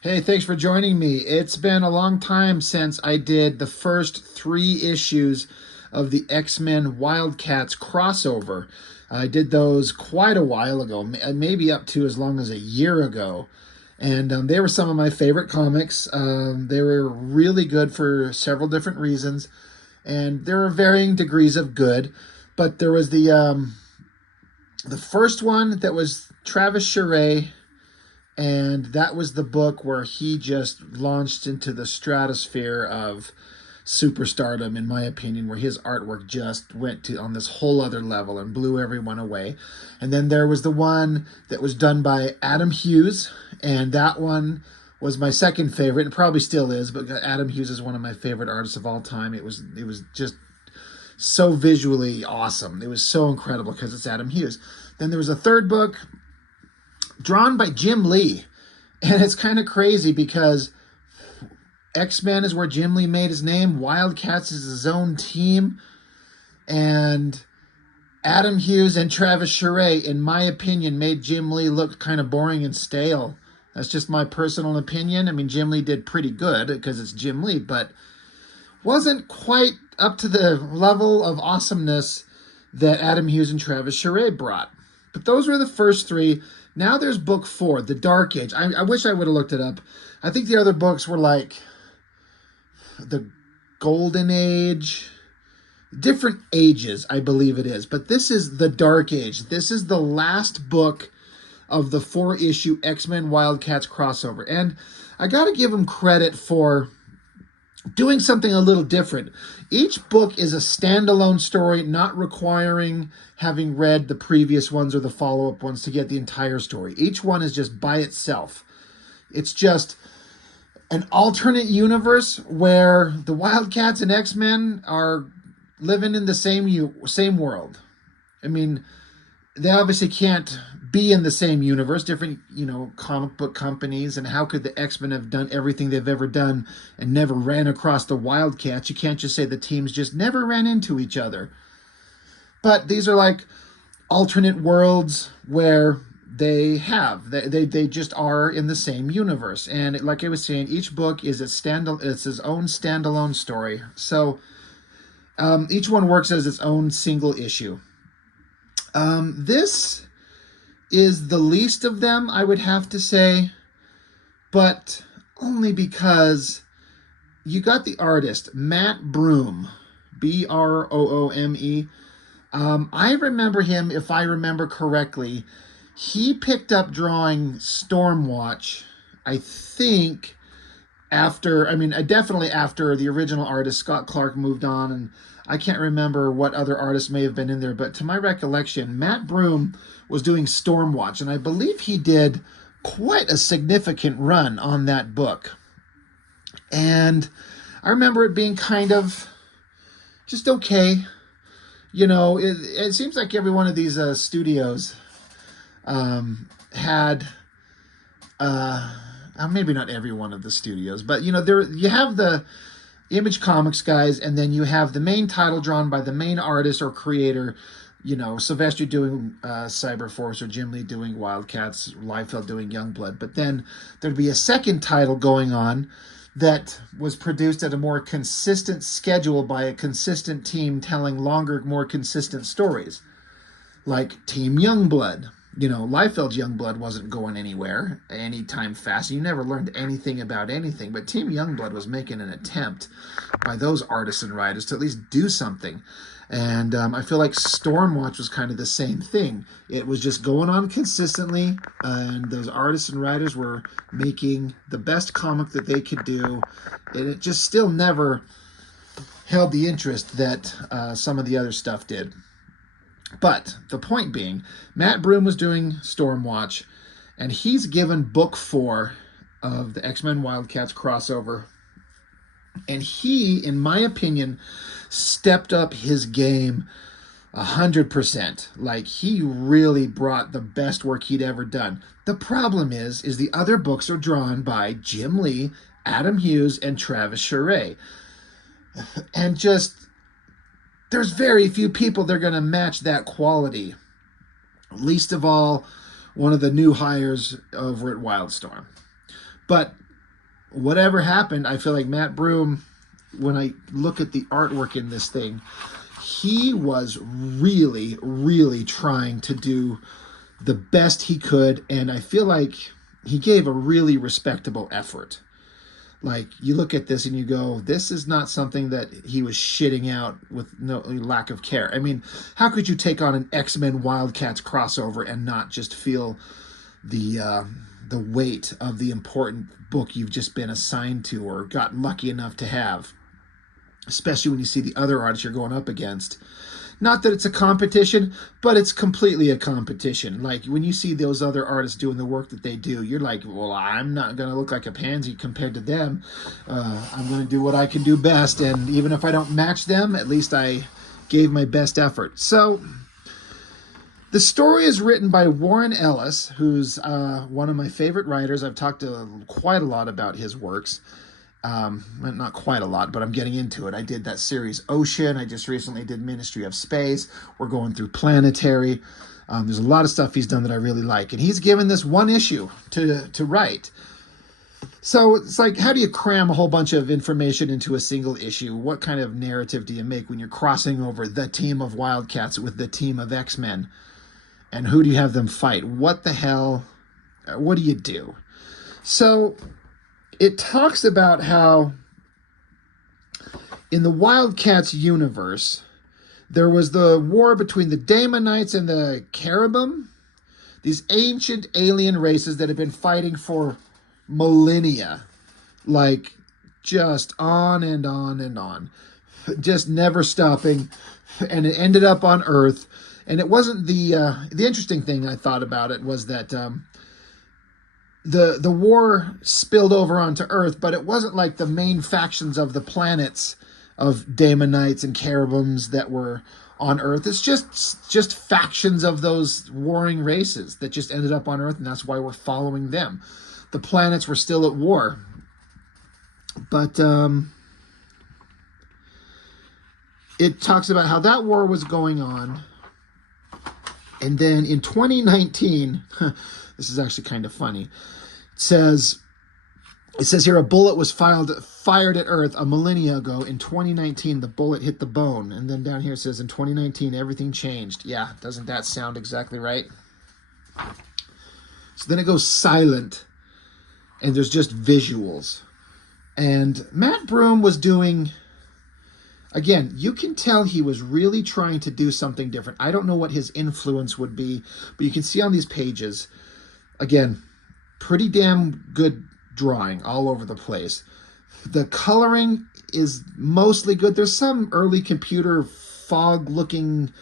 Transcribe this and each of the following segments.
Hey, thanks for joining me. It's been a long time since I did the first 3 issues of the X-Men Wildcats crossover. I did those quite a while ago, maybe up to as long as a year ago. And they were some of my favorite comics. They were really good for several different reasons, and there were varying degrees of good. But there was the first one that was Travis Charest, and that was the book where he just launched into the stratosphere of superstardom, in my opinion, where his artwork just went to on this whole other level and blew everyone away. And then there was the one that was done by Adam Hughes, and that one was my second favorite. It probably still is, but Adam Hughes is one of my favorite artists of all time. It was just so visually awesome. It was so incredible because it's Adam Hughes. Then there was a third book drawn by Jim Lee. And it's kind of crazy because X-Men is where Jim Lee made his name. Wildcats is his own team. And Adam Hughes and Travis Charest, in my opinion, made Jim Lee look kind of boring and stale. That's just my personal opinion. I mean, Jim Lee did pretty good because it's Jim Lee, but wasn't quite up to the level of awesomeness that Adam Hughes and Travis Charest brought. But those were the first 3. Now there's book 4, The Dark Age. I wish I would have looked it up. I think the other books were like The Golden Age, different ages, I believe it is. But this is The Dark Age. This is the last book of the 4-issue X-Men Wildcats crossover. And I got to give them credit for doing something a little different. Each book is a standalone story, not requiring having read the previous ones or the follow-up ones to get the entire story. Each one is just by itself. It's just an alternate universe where the Wildcats and X-Men are living in the same world. I mean, they obviously can't be in the same universe, different, comic book companies, and how could the X-Men have done everything they've ever done and never ran across the Wildcats? You can't just say the teams just never ran into each other. But these are like alternate worlds where they just are in the same universe. And like I was saying, each book is it's its own standalone story. So each one works as its own single issue. This is the least of them, I would have to say, but only because you got the artist, Matt Broome, Broome. I remember him, if I remember correctly, he picked up drawing Stormwatch, I think, definitely after the original artist, Scott Clark, moved on, and I can't remember what other artists may have been in there, but to my recollection, Matt Broome was doing Stormwatch, and I believe he did quite a significant run on that book. And I remember it being kind of just okay. It seems like every one of these studios had... maybe not every one of the studios, but there you have the Image Comics guys, and then you have the main title drawn by the main artist or creator. Sylvester doing Cyberforce, or Jim Lee doing Wildcats, Liefeld doing Youngblood. But then there'd be a second title going on that was produced at a more consistent schedule by a consistent team telling longer, more consistent stories, like Team Youngblood. Liefeld's Youngblood wasn't going anywhere anytime fast. You never learned anything about anything, but Team Youngblood was making an attempt by those artists and writers to at least do something. And I feel like Stormwatch was kind of the same thing. It was just going on consistently, and those artists and writers were making the best comic that they could do, and it just still never held the interest that some of the other stuff did. But the point being, Matt Broome was doing Stormwatch, and he's given book 4 of the X-Men Wildcats crossover. And he, in my opinion, stepped up his game 100%. Like, he really brought the best work he'd ever done. The problem is the other books are drawn by Jim Lee, Adam Hughes, and Travis Charest. And just... there's very few people that are going to match that quality. Least of all, one of the new hires over at Wildstorm. But whatever happened, I feel like Matt Broome, when I look at the artwork in this thing, he was really, really trying to do the best he could, and I feel like he gave a really respectable effort. Like, you look at this and you go, this is not something that he was shitting out with no lack of care. I mean, how could you take on an X-Men Wildcats crossover and not just feel the weight of the important book you've just been assigned to or gotten lucky enough to have? Especially when you see the other artists you're going up against. Not that it's a competition, but it's completely a competition. Like, when you see those other artists doing the work that they do, you're like, well, I'm not going to look like a pansy compared to them. I'm going to do what I can do best, and even if I don't match them, at least I gave my best effort. So, the story is written by Warren Ellis, who's one of my favorite writers. I've talked quite a lot about his works. Not quite a lot, but I'm getting into it. I did that series Ocean. I just recently did Ministry of Space. We're going through Planetary. There's a lot of stuff he's done that I really like. And he's given this one issue to write. So it's like, how do you cram a whole bunch of information into a single issue? What kind of narrative do you make when you're crossing over the team of Wildcats with the team of X-Men? And who do you have them fight? What the hell? What do you do? So it talks about how in the Wildcats universe, there was the war between the Daemonites and the Cherubim, these ancient alien races that have been fighting for millennia, like just on and on and on, just never stopping, and it ended up on Earth. And it wasn't the interesting thing I thought about it was that the war spilled over onto Earth, but it wasn't like the main factions of the planets of Daemonites and Cherubims that were on Earth. It's just factions of those warring races that just ended up on Earth, and that's why we're following them. The planets were still at war. But it talks about how that war was going on. And then in 2019, this is actually kind of funny. It says here, a bullet was fired at Earth a millennia ago. In 2019, the bullet hit the bone. And then down here it says, in 2019, everything changed. Yeah, doesn't that sound exactly right? So then it goes silent, and there's just visuals. And Matt Broome was doing, again, you can tell he was really trying to do something different. I don't know what his influence would be, but you can see on these pages, again, pretty damn good drawing all over the place. The coloring is mostly good. There's some early computer fog-looking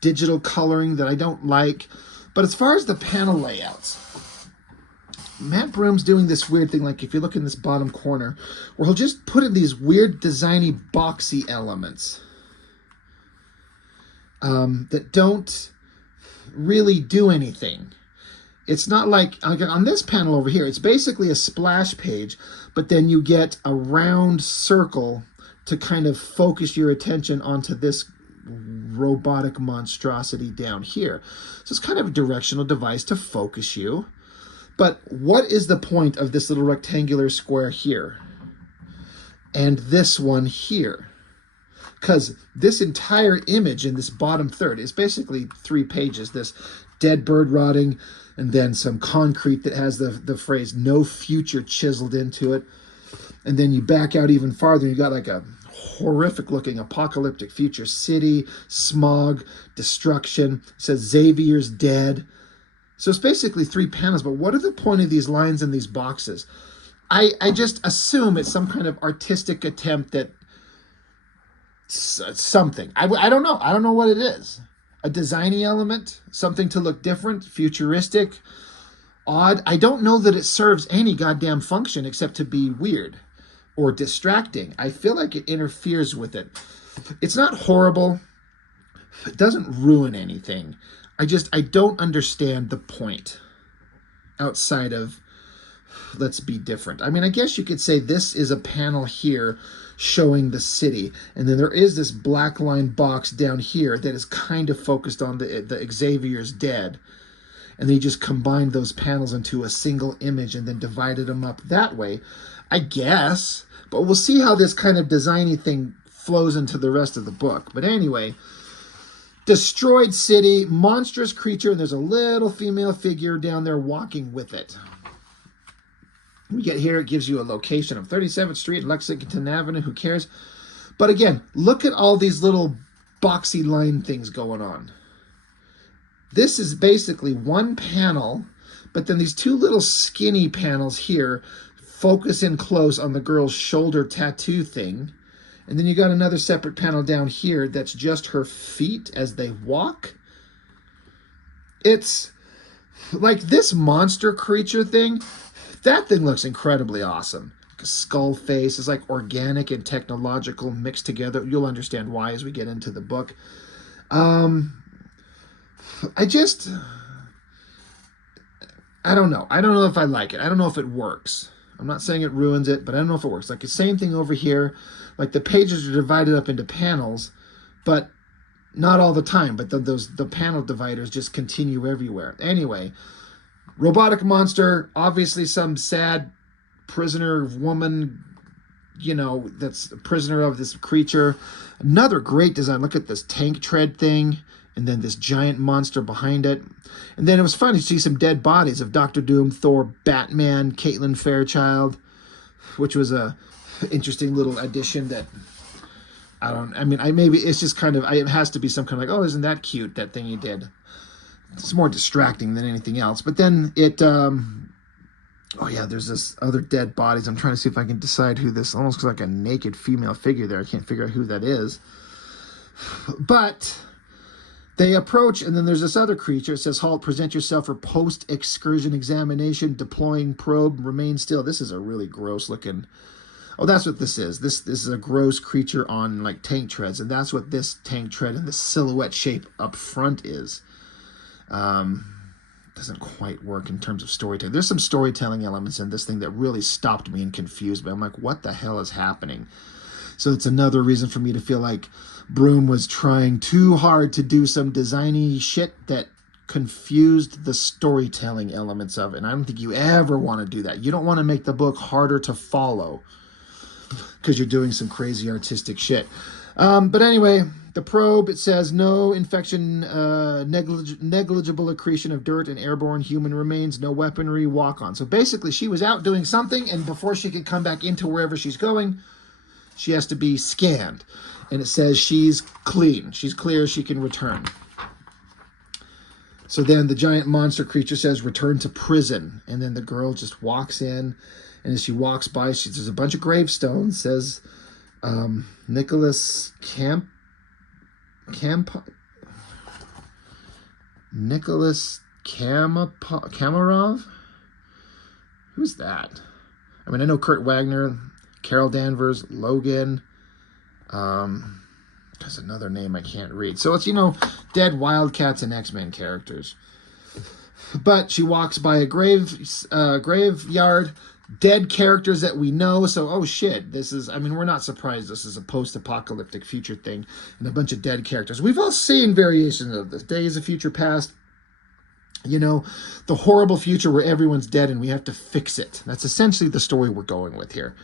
digital coloring that I don't like. But as far as the panel layouts, Matt Broome's doing this weird thing, like if you look in this bottom corner, where he'll just put in these weird designy boxy elements that don't really do anything. It's not like, on this panel over here, it's basically a splash page, but then you get a round circle to kind of focus your attention onto this robotic monstrosity down here. So it's kind of a directional device to focus you. But what is the point of this little rectangular square here? And this one here? Because this entire image in this bottom third is basically 3 pages. This dead bird rotting, and then some concrete that has the phrase "no future" chiseled into it. And then you back out even farther, you got like a horrific looking apocalyptic future city, smog, destruction. It says Xavier's dead. So it's basically 3 panels, but what are the point of these lines in these boxes? I just assume it's some kind of artistic attempt at something. I don't know. I don't know what it is. A designy element, something to look different, futuristic, odd. I don't know that it serves any goddamn function except to be weird or distracting. I feel like it interferes with it. It's not horrible. It doesn't ruin anything. I don't understand the point outside of let's be different. I mean, I guess you could say this is a panel here showing the city, and then there is this black line box down here that is kind of focused on the Xavier's dead. and they just combined those panels into a single image and then divided them up that way, I guess. But we'll see how this kind of designy thing flows into the rest of the book. But anyway, destroyed city, monstrous creature, and there's a little female figure down there walking with it. We get here, it gives you a location of 37th Street, Lexington Avenue, who cares? But again, look at all these little boxy line things going on. This is basically one panel, but then these two little skinny panels here focus in close on the girl's shoulder tattoo thing. And then you got another separate panel down here that's just her feet as they walk. It's like this monster creature thing. That thing looks incredibly awesome. Like a skull face is like organic and technological mixed together. You'll understand why as we get into the book. I don't know. I don't know if I like it. I don't know if it works. I'm not saying it ruins it, but I don't know if it works. Like the same thing over here. Like the pages are divided up into panels, but not all the time. But the panel dividers just continue everywhere. Anyway, robotic monster, obviously some sad prisoner woman, you know, that's a prisoner of this creature. Another great design. Look at this tank tread thing. And then this giant monster behind it. And then it was fun to see some dead bodies of Doctor Doom, Thor, Batman, Caitlin Fairchild, which was a interesting little addition that maybe it's just kind of, it has to be some kind of like, oh, isn't that cute, that thing he did. It's more distracting than anything else. But then it, oh yeah, there's this other dead bodies. I'm trying to see if I can decide who this, almost looks like a naked female figure there. I can't figure out who that is. But they approach, and then there's this other creature. It says, halt, present yourself for post-excursion examination, deploying probe, remain still. This is a really gross looking, oh, that's what this is. This is a gross creature on like tank treads, and that's what this tank tread and the silhouette shape up front is. Doesn't quite work in terms of storytelling. There's some storytelling elements in this thing that really stopped me and confused me. I'm like, what the hell is happening? So it's another reason for me to feel like Broome was trying too hard to do some designy shit that confused the storytelling elements of it. And I don't think you ever want to do that. You don't want to make the book harder to follow because you're doing some crazy artistic shit. But anyway, the probe, it says no infection, negligible accretion of dirt and airborne human remains, no weaponry, walk on. So basically she was out doing something, and before she could come back into wherever she's going, she has to be scanned. And it says she's clean. She's clear. She can return. So then the giant monster creature says, return to prison. And then the girl just walks in. And as she walks by, there's a bunch of gravestones. Says Nicholas Kamarov? Who's that? I mean, I know Kurt Wagner, Carol Danvers, Logan. There's another name I can't read. So it's, you know, dead Wildcats and X-Men characters. But she walks by a graveyard, dead characters that we know. So, oh shit, this is, I mean, we're not surprised this is a post-apocalyptic future thing and a bunch of dead characters. We've all seen variations of this. Days of Future Past, you know, the horrible future where everyone's dead and we have to fix it. That's essentially the story we're going with here.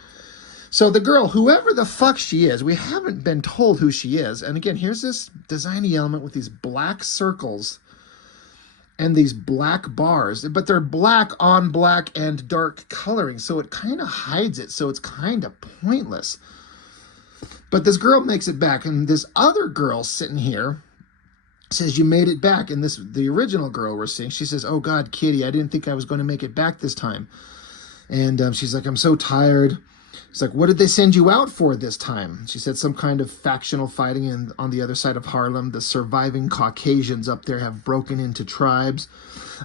So the girl, whoever the fuck she is, we haven't been told who she is. And again, here's this designy element with these black circles and these black bars, but they're black on black and dark coloring. So it kind of hides it. So it's kind of pointless. But this girl makes it back, and this other girl sitting here says, you made it back. And the original girl we're seeing, she says, oh God, Kitty, I didn't think I was going to make it back this time. And she's like, I'm so tired. It's like, what did they send you out for this time? She said some kind of factional fighting, and on the other side of Harlem, the surviving Caucasians up there have broken into tribes.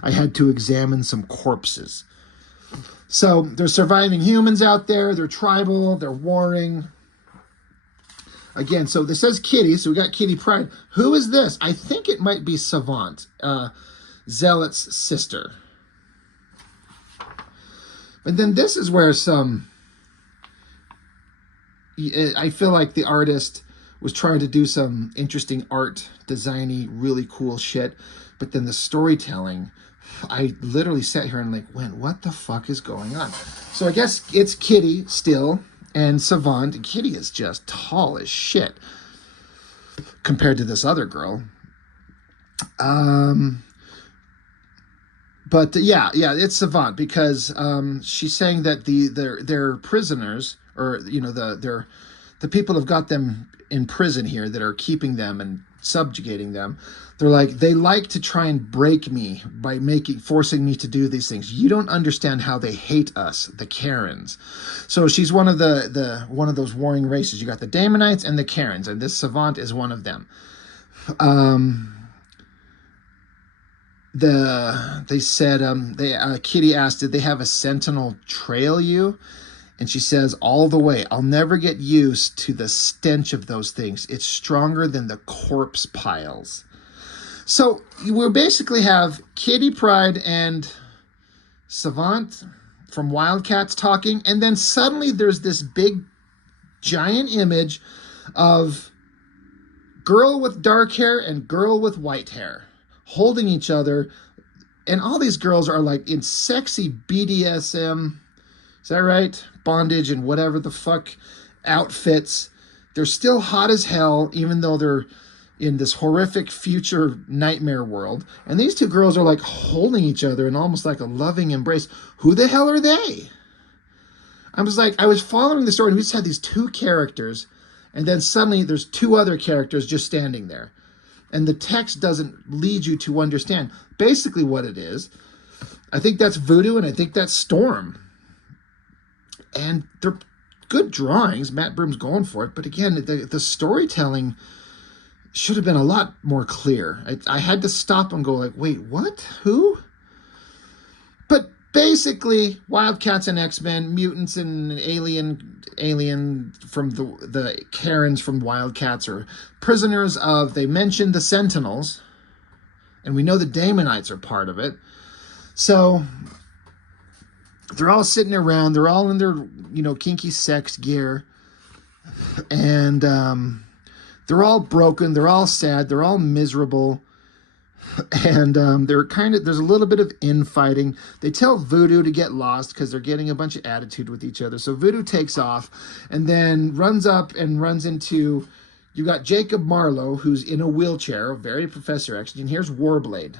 I had to examine some corpses. So there's surviving humans out there. They're tribal. They're warring. Again, so this says Kitty, so we got Kitty Pryde. Who is this? I think it might be Savant, Zealot's sister. And then this is where I feel like the artist was trying to do some interesting art, designy, really cool shit. But then the storytelling I literally sat here and like went, what the fuck is going on? So I guess it's Kitty still and Savant. And Kitty is just tall as shit compared to this other girl. But yeah, it's Savant because she's saying that their prisoners, or the people have got them in prison here that are keeping them and subjugating them. They're like, they like to try and break me by forcing me to do these things. You don't understand how they hate us, the Karens. So she's one of one of those warring races. You got the Daemonites and the Karens, and this Savant is one of them. They said Kitty asked, did they have a sentinel trail you? And she says, all the way. I'll never get used to the stench of those things. It's stronger than the corpse piles. So we basically have Kitty Pryde and Savant from Wildcats talking, and then suddenly there's this big giant image of girl with dark hair and girl with white hair holding each other, and all these girls are like in sexy BDSM, is that right? Bondage and whatever the fuck outfits. They're still hot as hell, even though they're in this horrific future nightmare world. And these two girls are like holding each other in almost like a loving embrace. Who the hell are they? I was following the story, and we just had these two characters, and then suddenly there's two other characters just standing there. And the text doesn't lead you to understand basically what it is. I think that's Voodoo, and I think that's Storm. And they're good drawings. Matt Broome's going for it. But again, the storytelling should have been a lot more clear. I had to stop and go like, wait, what? Who? But basically, Wildcats and X-Men, mutants and alien from the Karens from Wildcats are prisoners of, they mentioned the Sentinels, and we know the Daemonites are part of it. So they're all sitting around, they're all in their, kinky sex gear, and they're all broken, they're all sad, they're all miserable. And there's a little bit of infighting. They tell Voodoo to get lost because they're getting a bunch of attitude with each other. So Voodoo takes off and then runs up and runs into, you got Jacob Marlowe, who's in a wheelchair, very Professor X, and here's Warblade.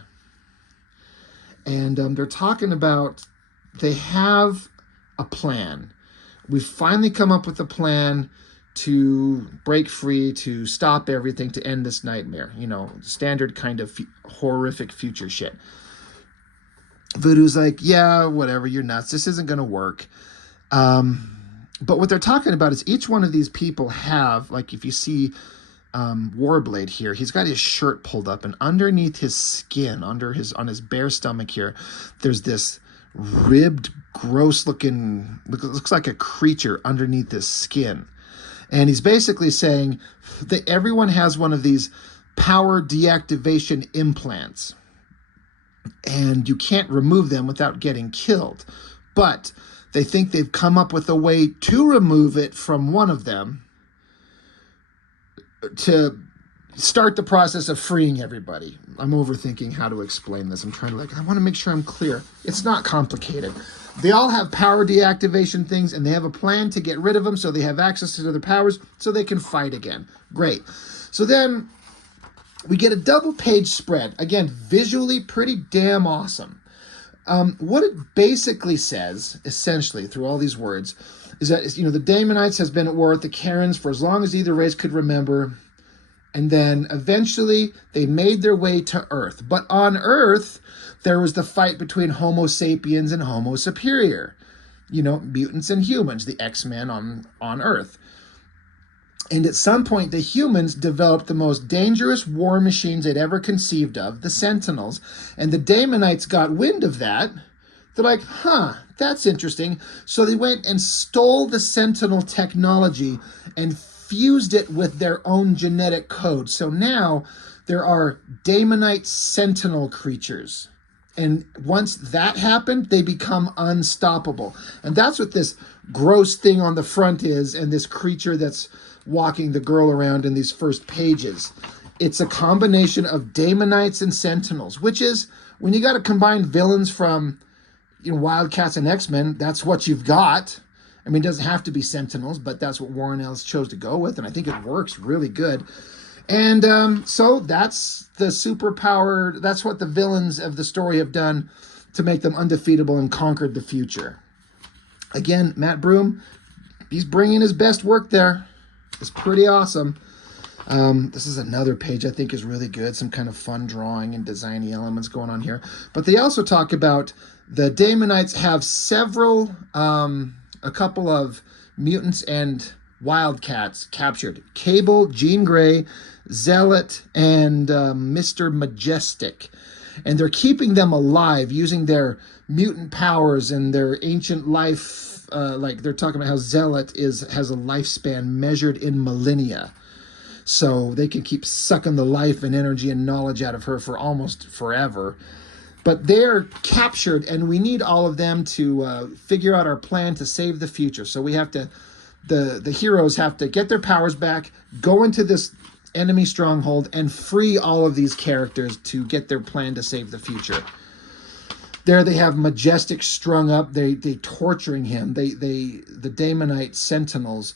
And they're talking about, they have a plan. We've finally come up with a plan to break free, to stop everything, to end this nightmare. Standard kind of horrific future shit. Voodoo's like, yeah, whatever, you're nuts. This isn't going to work. But what they're talking about is each one of these people have, like if you see Warblade here, he's got his shirt pulled up, and underneath his skin, on his bare stomach here, there's this ribbed, gross looking, looks like a creature underneath his skin. And he's basically saying that everyone has one of these power deactivation implants, and you can't remove them without getting killed. But they think they've come up with a way to remove it from one of them to start the process of freeing everybody. I'm overthinking how to explain this. I want to make sure I'm clear. It's not complicated. They all have power deactivation things, and they have a plan to get rid of them so they have access to their powers so they can fight again. Great. So then we get a double-page spread. Again, visually pretty damn awesome. What it basically says, essentially, through all these words, is that the Daemonites has been at war with the Karens for as long as either race could remember, and then eventually they made their way to Earth. But on Earth, there was the fight between Homo sapiens and Homo superior. Mutants and humans, the X-Men on Earth. And at some point, the humans developed the most dangerous war machines they'd ever conceived of, the Sentinels. And the Daemonites got wind of that. They're like, that's interesting. So they went and stole the Sentinel technology and fused it with their own genetic code. So now there are Daemonite Sentinel creatures. And once that happened, they become unstoppable. And that's what this gross thing on the front is, and this creature that's walking the girl around in these first pages. It's a combination of Daemonites and Sentinels, which is when you got to combine villains from, Wildcats and X-Men, that's what you've got. I mean, it doesn't have to be Sentinels, but that's what Warren Ellis chose to go with, and I think it works really good. And so that's the superpower. That's what the villains of the story have done to make them undefeatable and conquered the future. Again, Matt Broome, he's bringing his best work there. It's pretty awesome. This is another page I think is really good. Some kind of fun drawing and designy elements going on here. But they also talk about the Daemonites have several, a couple of mutants and Wildcats captured. Cable, Jean Grey, Zealot, and Mr. Majestic. And they're keeping them alive using their mutant powers and their ancient life. Like they're talking about how Zealot has a lifespan measured in millennia. So they can keep sucking the life and energy and knowledge out of her for almost forever. But they're captured, and we need all of them to figure out our plan to save the future. So we have to, the heroes have to get their powers back, go into this enemy stronghold, and free all of these characters to get their plan to save the future. There they have Majestic strung up. They torturing him. The Daemonite sentinels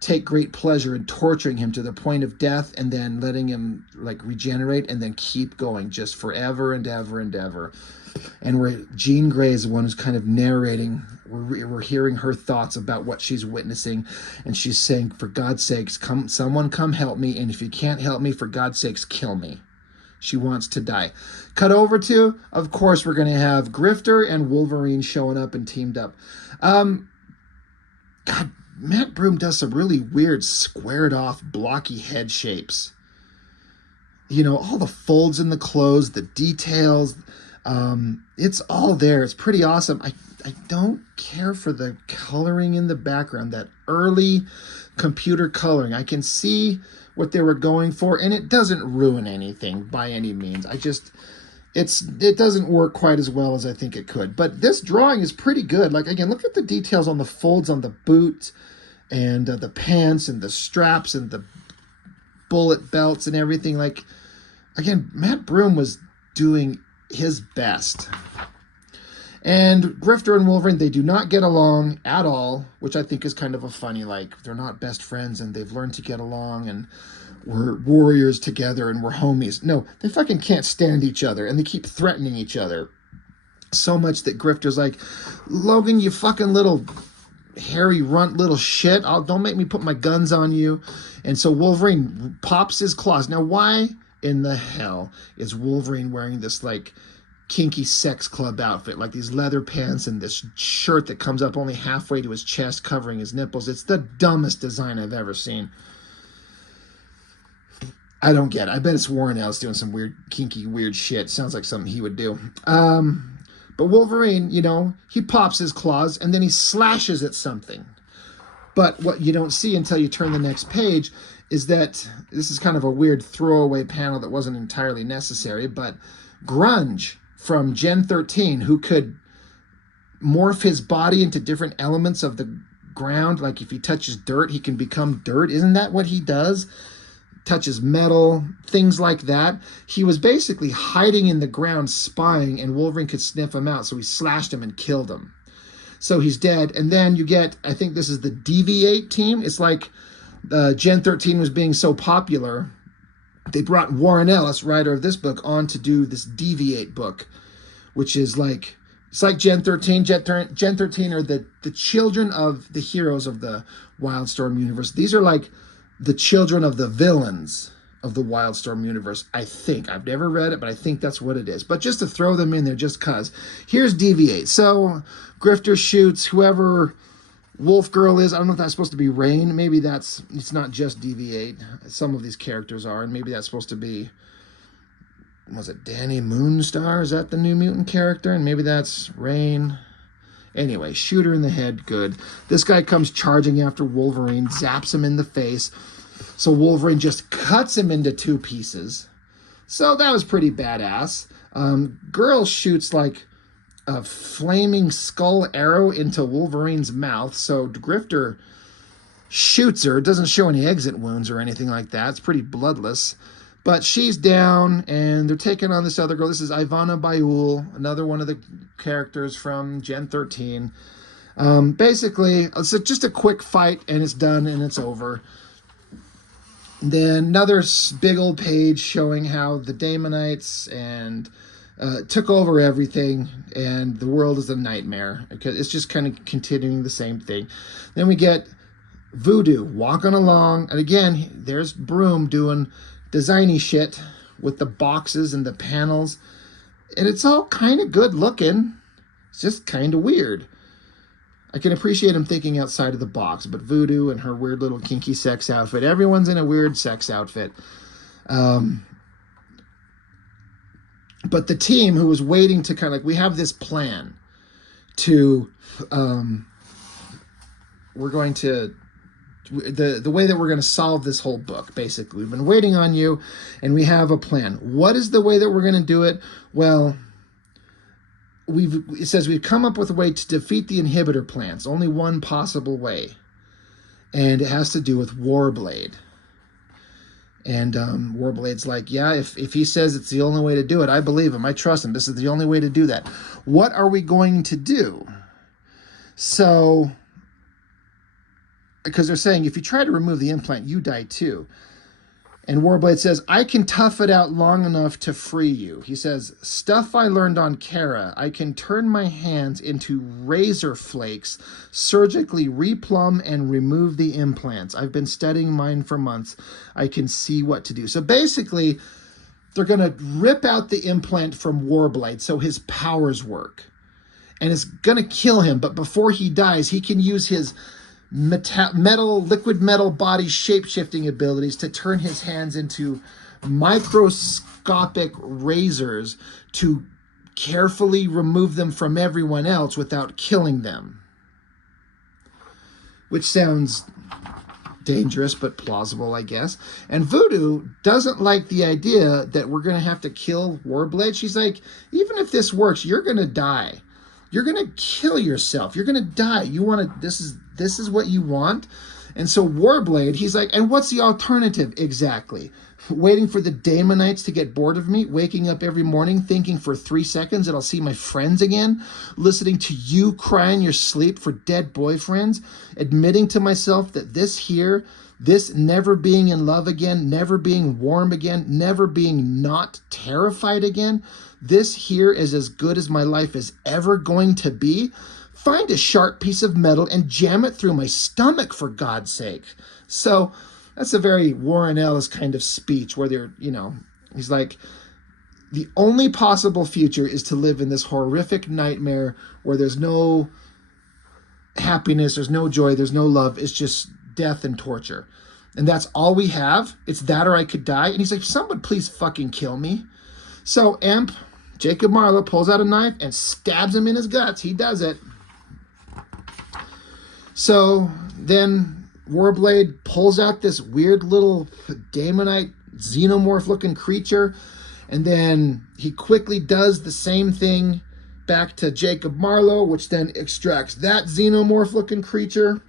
take great pleasure in torturing him to the point of death, and then letting him like regenerate and then keep going just forever and ever and ever. And where Jean Grey is the one who's kind of narrating, we're hearing her thoughts about what she's witnessing, and she's saying, for God's sakes, someone come help me, and if you can't help me, for God's sakes, kill me. She wants to die. Cut over to, of course, we're going to have Grifter and Wolverine showing up and teamed up. God, Matt Broome does some really weird squared off blocky head shapes. All the folds in the clothes, the details, it's all there. It's pretty awesome. I don't care for the coloring in the background, that early computer coloring. I can see what they were going for, and it doesn't ruin anything by any means. It doesn't work quite as well as I think it could. But this drawing is pretty good. Like, again, look at the details on the folds on the boot and the pants and the straps and the bullet belts and everything. Like, again, Matt Broome was doing his best. And Grifter and Wolverine, they do not get along at all, which I think is kind of a funny, like, they're not best friends and they've learned to get along and we're warriors together and we're homies. No, they fucking can't stand each other and they keep threatening each other. So much that Grifter's like, Logan, you fucking little hairy runt little shit. Don't make me put my guns on you. And so Wolverine pops his claws. Now, why in the hell is Wolverine wearing this, like, kinky sex club outfit, like these leather pants and this shirt that comes up only halfway to his chest covering his nipples? It's the dumbest design I've ever seen. I don't get it. I bet it's Warren Ellis doing some weird kinky weird shit. Sounds like something he would do. But Wolverine, he pops his claws and then he slashes at something. But what you don't see until you turn the next page is that this is kind of a weird throwaway panel that wasn't entirely necessary, but Grunge from Gen 13, who could morph his body into different elements of the ground. Like if he touches dirt, he can become dirt. Isn't that what he does? Touches metal, things like that. He was basically hiding in the ground, spying, and Wolverine could sniff him out, so he slashed him and killed him. So he's dead. And then you get, I think this is the Deviate team. It's like Gen 13 was being so popular, they brought Warren Ellis, writer of this book, on to do this Deviate book, which is like, it's like Gen 13. Gen 13 are the children of the heroes of the Wildstorm universe. These are like the children of the villains of the Wildstorm universe, I think. I've never read it, but I think that's what it is. But just to throw them in there just cuz. Here's Deviate. So Grifter shoots whoever Wolf Girl is. I don't know if that's supposed to be Rain. Maybe it's not just Deviate. Some of these characters are, and maybe that's supposed to be, was it Danny Moonstar? Is that the New Mutant character? And maybe that's Rain. Anyway, shoot her in the head, good. This guy comes charging after Wolverine, zaps him in the face. So Wolverine just cuts him into two pieces. So that was pretty badass. Girl shoots like a flaming skull arrow into Wolverine's mouth. So Grifter shoots her. It doesn't show any exit wounds or anything like that. It's pretty bloodless. But she's down, and they're taking on this other girl. This is Ivana Bayul, another one of the characters from Gen 13. Basically, it's just a quick fight, and it's done, and it's over. Then another big old page showing how the Daemonites and took over everything, and the world is a nightmare. It's just kind of continuing the same thing. Then we get Voodoo walking along, and again, there's Broome doing designy shit with the boxes and the panels, and it's all kind of good looking. It's just kind of weird. I can appreciate him thinking outside of the box, but Voodoo and her weird little kinky sex outfit, everyone's in a weird sex outfit. But the team who was waiting to kind of like, we have this plan to, we're going to, the way that we're going to solve this whole book, basically. We've been waiting on you, and we have a plan. What is the way that we're going to do it? Well, it says we've come up with a way to defeat the inhibitor plants. Only one possible way. And it has to do with Warblade. And Warblade's like, yeah, if he says it's the only way to do it, I believe him. I trust him. This is the only way to do that. What are we going to do? So, because they're saying, if you try to remove the implant, you die too. And Warblade says, I can tough it out long enough to free you. He says, stuff I learned on Kara. I can turn my hands into razor flakes, surgically replumb and remove the implants. I've been studying mine for months. I can see what to do. So basically, they're going to rip out the implant from Warblade so his powers work. And it's going to kill him. But before he dies, he can use his liquid metal body shape-shifting abilities to turn his hands into microscopic razors to carefully remove them from everyone else without killing them. Which sounds dangerous but plausible, I guess. And Voodoo doesn't like the idea that we're going to have to kill Warblade. She's like, even if this works, you're going to die. You're going to kill yourself. You're going to die. You want to, this is what you want. And so Warblade, he's like, and what's the alternative exactly? Waiting for the Daemonites to get bored of me, waking up every morning thinking for 3 seconds that I'll see my friends again, listening to you cry in your sleep for dead boyfriends, admitting to myself that this never being in love again, never being warm again, never being not terrified again, this here is as good as my life is ever going to be. Find a sharp piece of metal and jam it through my stomach, for God's sake. So that's a very Warren Ellis kind of speech where they're, he's like, the only possible future is to live in this horrific nightmare where there's no happiness, there's no joy, there's no love. It's just death and torture. And that's all we have. It's that or I could die. And he's like, someone please fucking kill me. So Jacob Marlowe pulls out a knife and stabs him in his guts. He does it. So then Warblade pulls out this weird little Daemonite xenomorph looking creature, and then he quickly does the same thing back to Jacob Marlowe, which then extracts that xenomorph looking creature.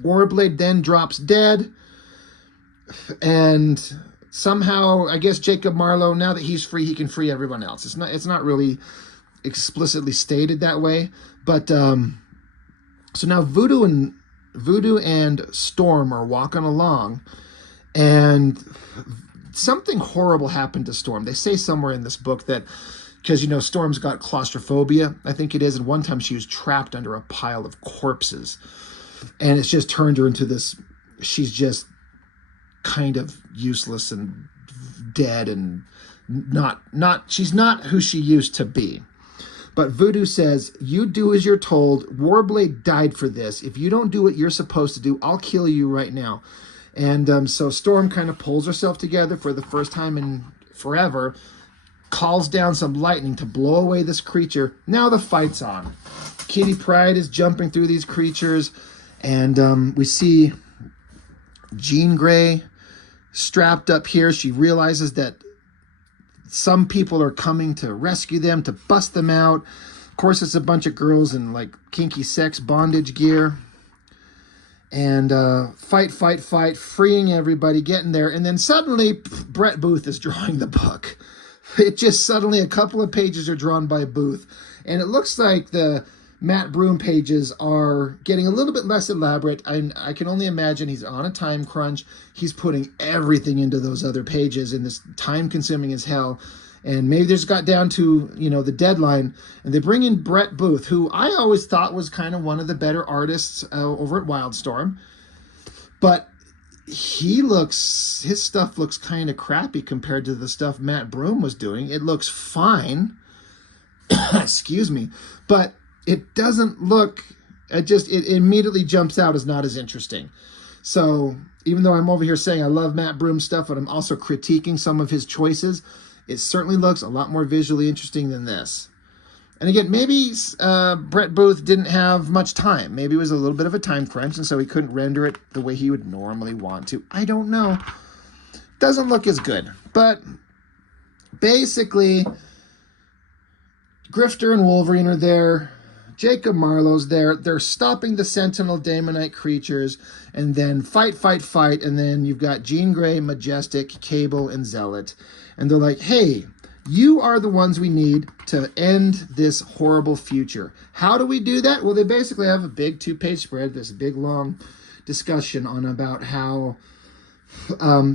Warblade then drops dead, and somehow, I guess Jacob Marlowe, now that he's free, he can free everyone else. It's not really explicitly stated that way, but so now Voodoo and Storm are walking along, and something horrible happened to Storm. They say somewhere in this book that, because, Storm's got claustrophobia, I think it is, and one time she was trapped under a pile of corpses, and it's just turned her into this, she's just kind of useless and dead and she's not who she used to be. But Voodoo says, you do as you're told. Warblade died for this. If you don't do what you're supposed to do, I'll kill you right now. And so Storm kind of pulls herself together for the first time in forever, calls down some lightning to blow away this creature. Now the fight's on. Kitty Pryde is jumping through these creatures, and we see Jean Grey strapped up here. She realizes that some people are coming to rescue them, to bust them out. Of course, it's a bunch of girls in like kinky sex bondage gear. and fight, freeing everybody, getting there. And then suddenly Brett Booth is drawing the book. It just suddenly a couple of pages are drawn by Booth. And it looks like the Matt Broome pages are getting a little bit less elaborate. I can only imagine he's on a time crunch. He's putting everything into those other pages, and this time-consuming as hell. And maybe they just got down to, the deadline, and they bring in Brett Booth, who I always thought was kind of one of the better artists over at Wildstorm. But his stuff looks kind of crappy compared to the stuff Matt Broome was doing. It looks fine, excuse me, but it doesn't look, it immediately jumps out as not as interesting. So even though I'm over here saying I love Matt Broome's stuff, but I'm also critiquing some of his choices, it certainly looks a lot more visually interesting than this. And again, maybe Brett Booth didn't have much time. Maybe it was a little bit of a time crunch, and so he couldn't render it the way he would normally want to. I don't know. Doesn't look as good. But basically, Grifter and Wolverine are there. Jacob Marlowe's there. They're stopping the Sentinel Daemonite creatures, and then fight, and then you've got Jean Grey, Majestic, Cable, and Zealot. And they're like, hey, you are the ones we need to end this horrible future. How do we do that? Well, they basically have a big 2-page spread, this big, long discussion on about how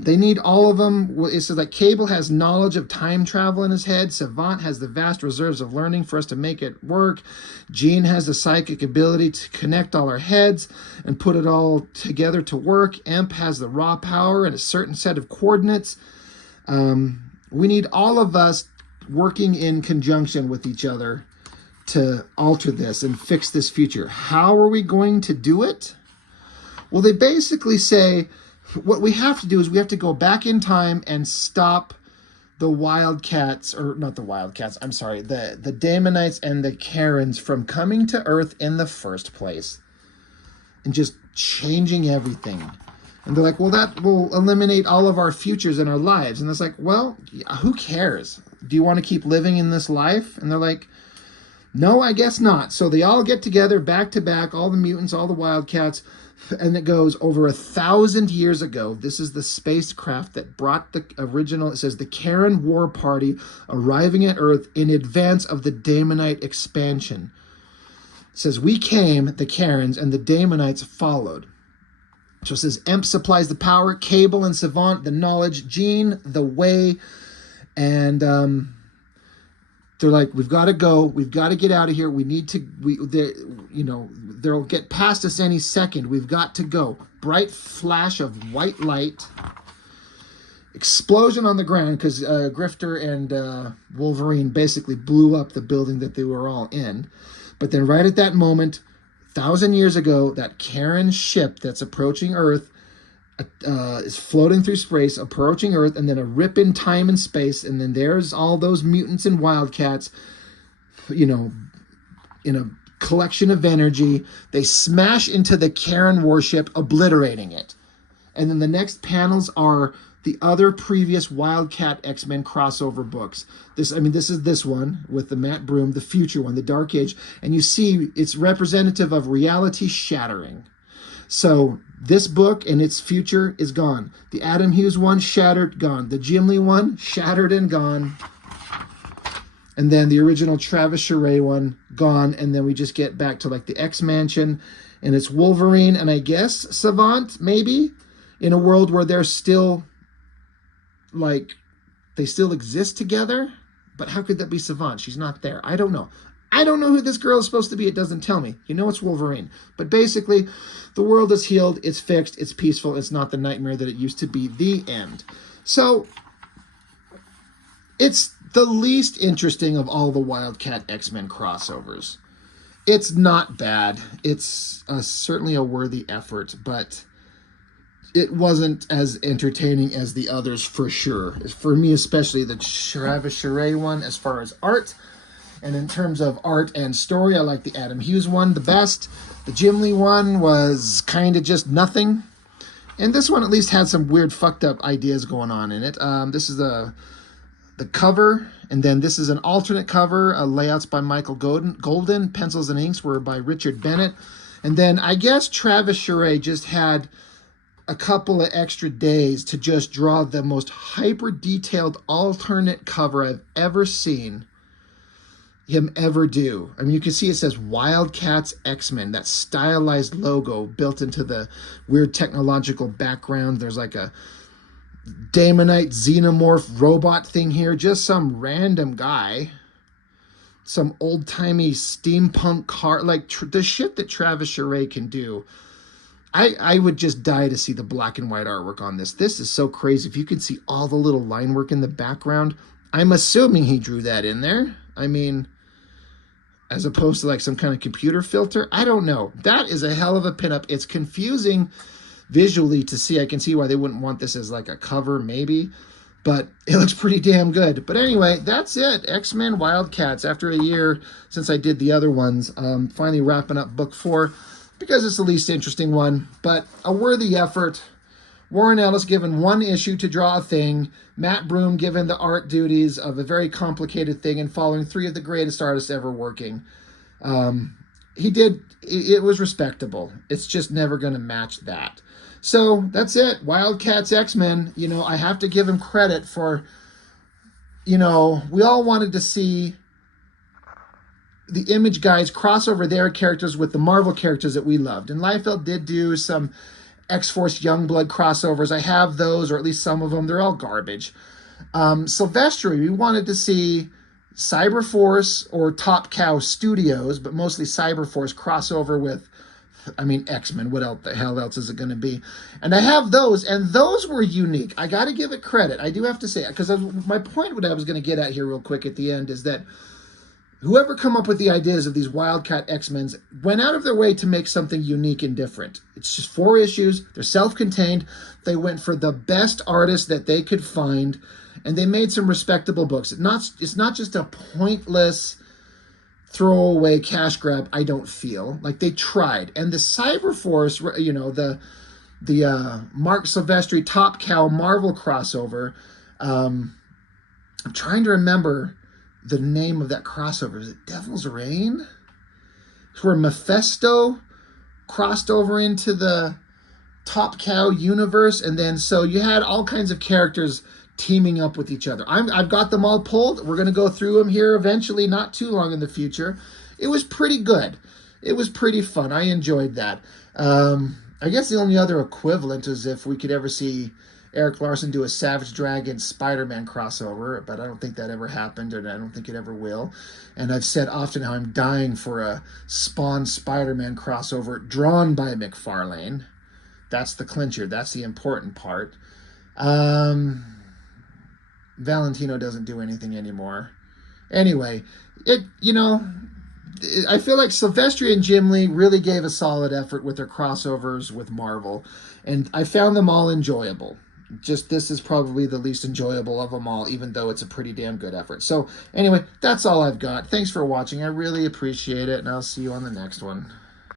they need all of them. It says like Cable has knowledge of time travel in his head. Savant has the vast reserves of learning for us to make it work. Jean has the psychic ability to connect all our heads and put it all together to work. Emp has the raw power and a certain set of coordinates. We need all of us working in conjunction with each other to alter this and fix this future. How are we going to do it? Well, they basically say what we have to do is we have to go back in time and stop the Wildcats, or not the Wildcats, I'm sorry, the Daemonites and the Karens from coming to Earth in the first place and just changing everything. And they're like, well, that will eliminate all of our futures and our lives. And it's like, well, who cares? Do you want to keep living in this life? And they're like, no, I guess not. So they all get together back to back, all the mutants, all the Wildcats, and it goes over 1,000 years ago. This is the spacecraft that brought the original, it says the Karen War Party arriving at Earth in advance of the Daemonite expansion. It says, we came, the Karens, and the Daemonites followed. So it says, Emp supplies the power, Cable and Savant the knowledge, Jean the way, and they're like, we've got to go, we've got to get out of here, we need to, they'll get past us any second, we've got to go. Bright flash of white light, explosion on the ground, because Grifter and Wolverine basically blew up the building that they were all in. But then right at that moment, 1,000 years ago, that Karen ship that's approaching Earth is floating through space, approaching Earth, and then a rip in time and space, and then there's all those mutants and Wildcats, in a collection of energy. They smash into the Karen warship, obliterating it. And then the next panels are the other previous Wildcat X-Men crossover books. This is this one with the Matt Broome, the future one, the Dark Age. And you see it's representative of reality shattering. So this book and its future is gone. The Adam Hughes one, shattered, gone. The Jim Lee one, shattered and gone. And then the original Travis Charest one, gone. And then we just get back to like the X-Mansion. And it's Wolverine and I guess Savant, maybe, in a world where they're still, like, they still exist together. But how could that be Savant? She's not there. I don't know. I don't know who this girl is supposed to be. It doesn't tell me. You know it's Wolverine. But basically, the world is healed. It's fixed. It's peaceful. It's not the nightmare that it used to be. The end. So, it's the least interesting of all the Wildcat X-Men crossovers. It's not bad. It's certainly a worthy effort, but it wasn't as entertaining as the others for sure. For me, especially the Travis Charest one as far as art. And in terms of art and story, I like the Adam Hughes one the best. The Jim Lee one was kind of just nothing. And this one at least had some weird fucked up ideas going on in it. This is the cover, and then this is an alternate cover. Layouts by Michael Golden. Pencils and inks were by Richard Bennett. And then I guess Travis Charest just had a couple of extra days to just draw the most hyper detailed alternate cover I've ever seen him ever do. I mean, you can see it says Wildcats Xmen, that stylized logo built into the weird technological background. There's like a Damonite xenomorph robot thing here, just some random guy, some old-timey steampunk car, like the shit that Travis Charest can do. I would just die to see the black and white artwork on this. This is so crazy. If you can see all the little line work in the background, I'm assuming he drew that in there. I mean, as opposed to like some kind of computer filter. I don't know. That is a hell of a pinup. It's confusing visually to see. I can see why they wouldn't want this as like a cover maybe, but it looks pretty damn good. But anyway, that's it. X-Men Wildcats. After a year since I did the other ones, finally wrapping up book 4 because it's the least interesting one, but a worthy effort. Warren Ellis given 1 issue to draw a thing. Matt Broome given the art duties of a very complicated thing and following 3 of the greatest artists ever working. It was respectable. It's just never going to match that. So that's it. Wildcats X-Men. You know, I have to give him credit for, you know, we all wanted to see the Image guys cross over their characters with the Marvel characters that we loved. And Liefeld did do some X-Force Youngblood crossovers. I have those, or at least some of them. They're all garbage. Silvestri, we wanted to see Cyberforce or Top Cow Studios, but mostly Cyberforce crossover with, I mean, X-Men. What else, the hell else is it going to be? And I have those, and those were unique. I got to give it credit. I do have to say it, because my point, what I was going to get at here real quick at the end, is that whoever come up with the ideas of these Wildcat X-Men went out of their way to make something unique and different. It's just 4 issues. They're self-contained. They went for the best artists that they could find, and they made some respectable books. It's not just a pointless throwaway cash grab, I don't feel. Like, they tried. And the Cyberforce, you know, the Mark Silvestri Top Cow Marvel crossover, I'm trying to remember the name of that crossover. Is it Devil's Reign? It's where Mephisto crossed over into the Top Cow universe, and then so you had all kinds of characters teaming up with each other. I've got them all pulled. We're going to go through them here eventually, not too long in the future. It was pretty good. It was pretty fun. I enjoyed that. I guess the only other equivalent is if we could ever see Eric Larson do a Savage Dragon Spider-Man crossover, but I don't think that ever happened, and I don't think it ever will. And I've said often how I'm dying for a Spawn Spider-Man crossover drawn by McFarlane. That's the clincher. That's the important part. Valentino doesn't do anything anymore. Anyway, I feel like Silvestri and Jim Lee really gave a solid effort with their crossovers with Marvel, and I found them all enjoyable. Just this is probably the least enjoyable of them all, even though it's a pretty damn good effort. So anyway, that's all I've got. Thanks for watching. I really appreciate it, and I'll see you on the next one.